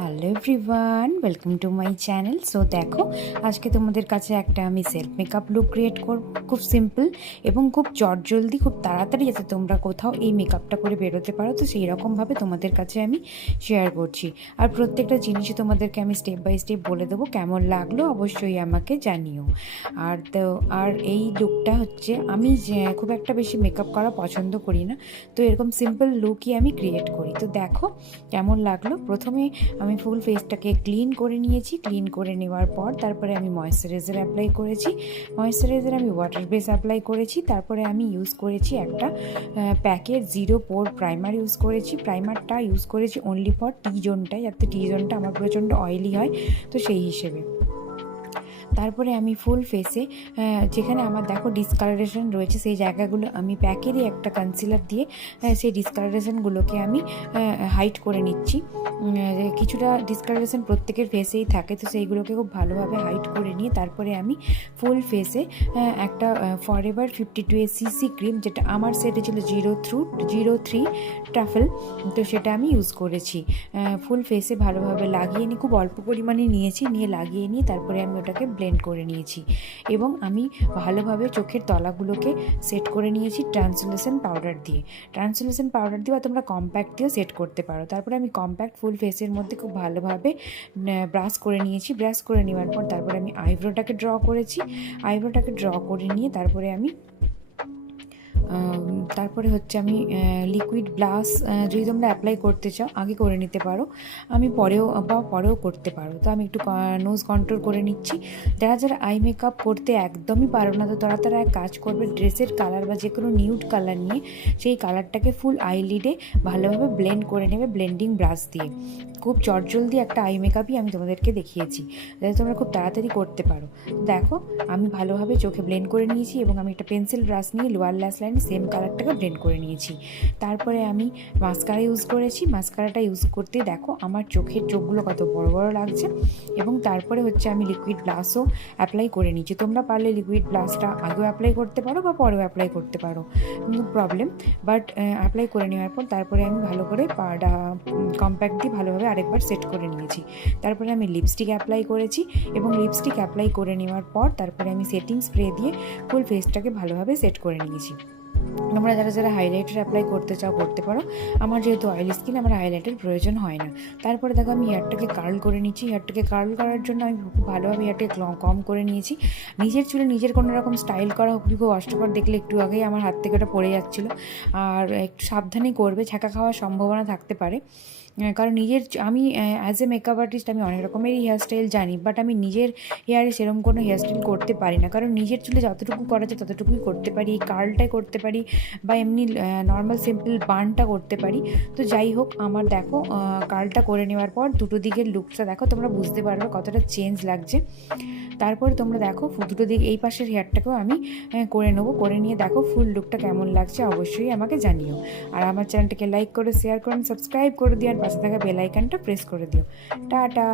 Hello everyone, welcome to my channel. So দেখো, আজকে তোমাদের কাছে একটা আমি সেলফ মেকআপ লুক ক্রিয়েট করব, খুব সিম্পল এবং খুব চটজলদি, খুব তাড়াতাড়ি, যাতে তোমরা কোথাও এই মেকআপটা করে বেরোতে পারো। তো সেই রকমভাবে তোমাদের কাছে আমি শেয়ার করছি, আর প্রত্যেকটা জিনিসই তোমাদেরকে আমি স্টেপ বাই স্টেপ বলে দেবো। কেমন লাগলো অবশ্যই আমাকে জানিও। আর এই লুকটা হচ্ছে, আমি খুব একটা বেশি মেকআপ করা পছন্দ করি না, তো এরকম সিম্পল লুকই আমি ক্রিয়েট করি। তো দেখো কেমন লাগলো। প্রথমে আমি ফুল ফেসটাকে ক্লিন করে নিয়েছি। ক্লিন করে নেওয়ার পর তারপরে আমি ময়েশ্চারাইজার অ্যাপ্লাই করেছি। ময়েশ্চারাইজার আমি ওয়াটার বেস অ্যাপ্লাই করেছি। তারপরে আমি ইউজ করেছি একটা প্যাকের 0 পোর প্রাইমার ইউজ করেছি। প্রাইমারটা ইউজ করেছি অনলি ফর টি জোনটায়, যাতে টি জোনটা আমার প্রচণ্ড অয়েলি হয়, তো সেই হিসেবে। তারপরে আমি ফুল ফেসে যেখানে আমার দেখো ডিসকালারেশন রয়েছে, সেই জায়গাগুলো আমি প্যাকেরই একটা কনসিলার দিয়ে সেই ডিসকালারেশনগুলোকে আমি হাইড করে নিচ্ছি। কিছুটা ডিসকালারেশন প্রত্যেকের ফেসেই থাকে, তো সেইগুলোকে খুব ভালোভাবে হাইড করে নিয়ে তারপরে আমি ফুল ফেসে একটা ফরএভার 52 সিসি ক্রিম, যেটা আমার সেটে ছিল 03 ট্রাফেল, তো সেটা আমি ইউজ করেছি। ফুল ফেসে ভালোভাবে লাগিয়ে নিয়ে, খুব অল্প পরিমাণে নিয়েছি, নিয়ে লাগিয়ে নিয়ে তারপরে আমি ওটাকে ব্লেন্ড করে নিয়েছি। এবং আমি ভালোভাবে চোখের তলাগুলোকে সেট করে নিয়েছি ট্রান্সলুসেন্ট পাউডার দিয়ে। ট্রান্সলুসেন্ট পাউডার দিয়ে বা তোমরা কম্প্যাক্ট দিয়েও সেট করতে পারো। তারপরে আমি কম্প্যাক্ট ফুল ফেসের মধ্যে খুব ভালোভাবে ব্রাশ করে নিয়েছি। ব্রাশ করে নেওয়ার পর তারপরে আমি আইব্রোটাকে ড্র করেছি। আইব্রোটাকে ড্র করে নিয়ে তারপরে আমি লিকুইড ব্লাশ, যদি তোমরা অ্যাপ্লাই করতে চাও আগে করে নিতে পারো, আমি পরেও করতে পারো। তো আমি একটু নোজ কন্ট্রোল করে নিচ্ছি। যারা যারা আই মেকআপ করতে একদমই পারো না, তো তারা এক কাজ করবে, ড্রেসের কালার বা যে কোনো নিউড কালার নিয়ে সেই কালারটাকে ফুল আইলিডে ভালোভাবে ব্লেন্ড করে নেবে ব্লেন্ডিং ব্রাশ দিয়ে। খুব চটজলদি একটা আই মেকআপই আমি তোমাদেরকে দেখিয়েছি, যাতে তোমরা খুব তাড়াতাড়ি করতে পারো। দেখো আমি ভালোভাবে চোখে ব্লেন্ড করে নিয়েছি এবং আমি একটা পেন্সিল ব্রাশ নিয়ে লোয়ার ল্যাশ লাইনে সেম কালারটাকে ব্লেন্ড করে নিয়েছি। তারপরে আমি মাস্কারা ইউজ করেছি। মাস্কারাটা ইউজ করতে দেখো আমার চোখগুলো কত বড় বড় লাগছে। এবং তারপরে হচ্ছে আমি লিকুইড ব্লাশও অ্যাপ্লাই করে নিয়েছি। তোমরা পারলে লিকুইড ব্লাশটা আগেও অ্যাপ্লাই করতে পারো বা পরেও অ্যাপ্লাই করতে পারো, নো প্রবলেম। বাট অ্যাপ্লাই করে নেওয়ার পর তারপরে আমি ভালো করে কম্প্যাক্ট দিয়ে ভালোভাবে আরেকবার সেট করে নিয়েছি। তারপরে আমি লিপস্টিক অ্যাপ্লাই করেছি এবং লিপস্টিক অ্যাপ্লাই করে নেওয়ার পর তারপরে আমি সেটিং স্প্রে দিয়ে ফুল ফেসটাকে ভালোভাবে সেট করে নিয়েছি। তোমরা যারা যারা হাইলাইটার অ্যাপ্লাই করতে চাও করতে পারো। আমার যেহেতু অয়েলি স্কিন, আমার হাইলাইটের প্রয়োজন হয় না। তারপরে দেখো আমি হেয়ারটাকে কার্ল করে নিচ্ছি। হেয়ারটাকে কার্ল করার জন্য আমি খুব ভালোভাবে হেয়ারটাকে কম করে নিয়েছি। নিজের চুলে নিজের কোনো রকম স্টাইল করা খুব কষ্টকর, দেখলে একটু আগেই আমার হাত থেকে ওটা পড়ে যাচ্ছিলো। আর একটু সাবধানেই করবে, ছ্যাঁকা খাওয়ার সম্ভাবনা থাকতে পারে। কারণ আমি অ্যাজ এ মেকআপ আর্টিস্ট আমি অনেক রকমেরই হেয়ারস্টাইল জানি, বাট আমি নিজের হেয়ারে সেরকম কোনো হেয়ারস্টাইল করতে পারি না। কারণ নিজের চুলে যতটুকু করা যায় ততটুকুই করতে পারি, এই কার্লটাই করতে পারি বা এমনি নর্মাল সিম্পল বানটা করতে পারি। তো যাই হোক, আমার দেখো কার্লটা করে নেওয়ার পর দুটো দিকের লুকটা দেখো, তোমরা বুঝতে পারবে কতটা চেঞ্জ লাগছে। তারপরে তোমরা দেখো দুটো দিক, এই পাশের হেয়ারটাকেও আমি করে নেবো। করে নিয়ে দেখো ফুল লুকটা কেমন লাগছে অবশ্যই আমাকে জানিও। আর আমার চ্যানেলটাকে লাইক করে শেয়ার করুন, সাবস্ক্রাইব করে দিও, আর পাশে থাকা বেল আইকনটা প্রেস করে দিও। টাটা।